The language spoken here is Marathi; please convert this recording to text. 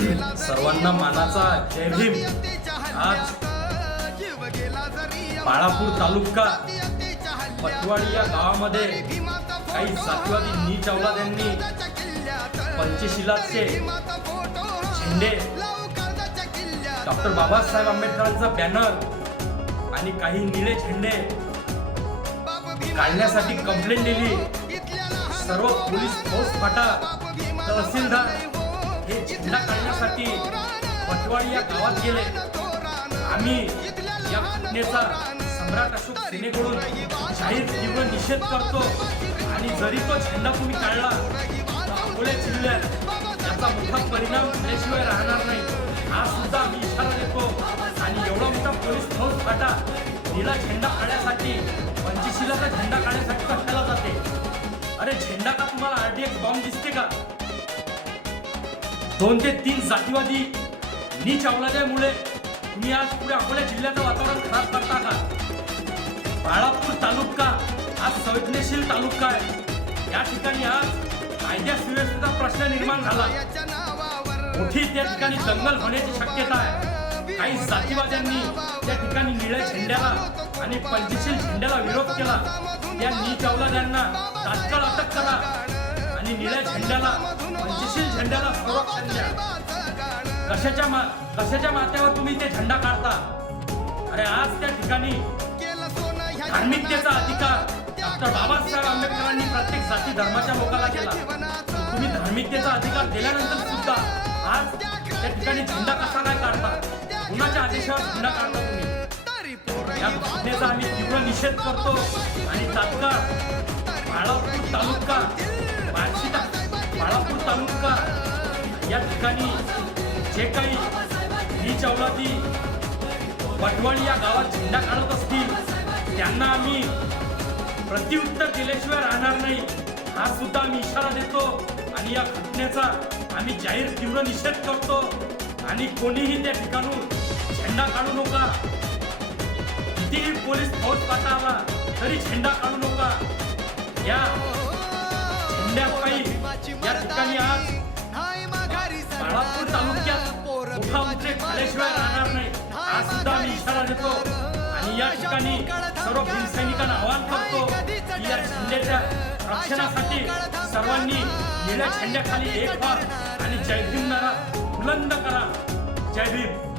सर्वांना मानाचा जय भीम. आज बाळापूर तालुका पटवाडी या गावामध्ये काही जातीवादी नीच अवलाद्यांनी पंचशिलाचे झेंडे. डॉक्टर बाबासाहेब आंबेडकरांचा बॅनर आणि काही निळे झेंडे काढण्यासाठी कंप्लेंट दिली. सर्व पोलीस फौज फाटा तहसीलदार हे झेंडा काढण्यासाठी पटवाडी या गावात गेले. आम्ही या घटनेचा सम्राट अशोक सेनेकडून जाहीर तीव्र निषेध करतो. आणि जरी तो झेंडा तुम्ही काढला तर अकोले जिल्ह्यात त्याचा मोठा परिणाम झाल्याशिवाय राहणार नाही. हा सुद्धा आम्ही इशारा देतो. आणि एवढा मोठा पोलीस फौज फाटा निळा झेंडा काढण्यासाठी पंचशीलाचा झेंडा काढण्यासाठी कशाला जाते? अरे झेंडा का तुम्हाला आरडीएक्स बॉम्ब दिसते का? दोन ते तीन जातीवादी नीच अवलाद्यामुळे तुम्ही आज पुढे अकोला जिल्ह्याचं वातावरण खराब करता का? बाळापूर तालुका आज संवेदनशील तालुका आहे. या ठिकाणी आज कायद्या सुव्यवस्थेचा प्रश्न निर्माण झाला. मोठी त्या ठिकाणी दंगल होण्याची शक्यता आहे. काही जातीवाद्यांनी त्या ठिकाणी निळ्या झेंड्याला आणि पंचशील झेंड्याला विरोध केला. या नीच अवलाद्यांना तात्काळ अटक करा. आणि निळ्या झेंड्याला पंचशील झेंड्याला संरक्षण कशाच्या मा कशाच्या माथ्यावर तुम्ही ते झेंडा काढता? अरे आज त्या ठिकाणी धार्मिकतेचा अधिकार डॉक्टर बाबासाहेब आंबेडकरांनी प्रत्येक जाती धर्माच्या लोकांना केला. तुम्ही धार्मिकतेचा अधिकार दिल्यानंतर सुद्धा आज त्या ठिकाणी झेंडा कसा काय काढता? कुणाच्या आदेशावर झेंडा काढता तुम्ही? या घटनेचा आम्ही तीव्र निषेध करतो आणि तात्काळ बाळापूर तालुका बार्शी बाळापूर तालुका या ठिकाणी जे काही ही अवलादी पटवाडी या गावात झेंडा काढत असतील त्यांना आम्ही प्रत्युत्तर दिल्याशिवाय राहणार नाही. हा सुद्धा आम्ही इशारा देतो आणि या घटनेचा आम्ही जाहीर तीव्र निषेध करतो. आणि कोणीही त्या ठिकाणून झेंडा काढू नका. कितीही पोलीस फौज पाठा आला तरी झेंडा काढू नका. या झेंड्यापायी या ठिकाणी मोठा उद्रेक झाल्याशिवाय राहणार नाही. हा सुद्धा मी इशारा देतो. आणि या ठिकाणी सर्व भीमसैनिकांना आवाहन करतो की या झेंड्याच्या रक्षणासाठी सर्वांनी निळ्या झेंड्याखाली एक वार आणि जय भीम नारा बुलंद करा. जय भीम.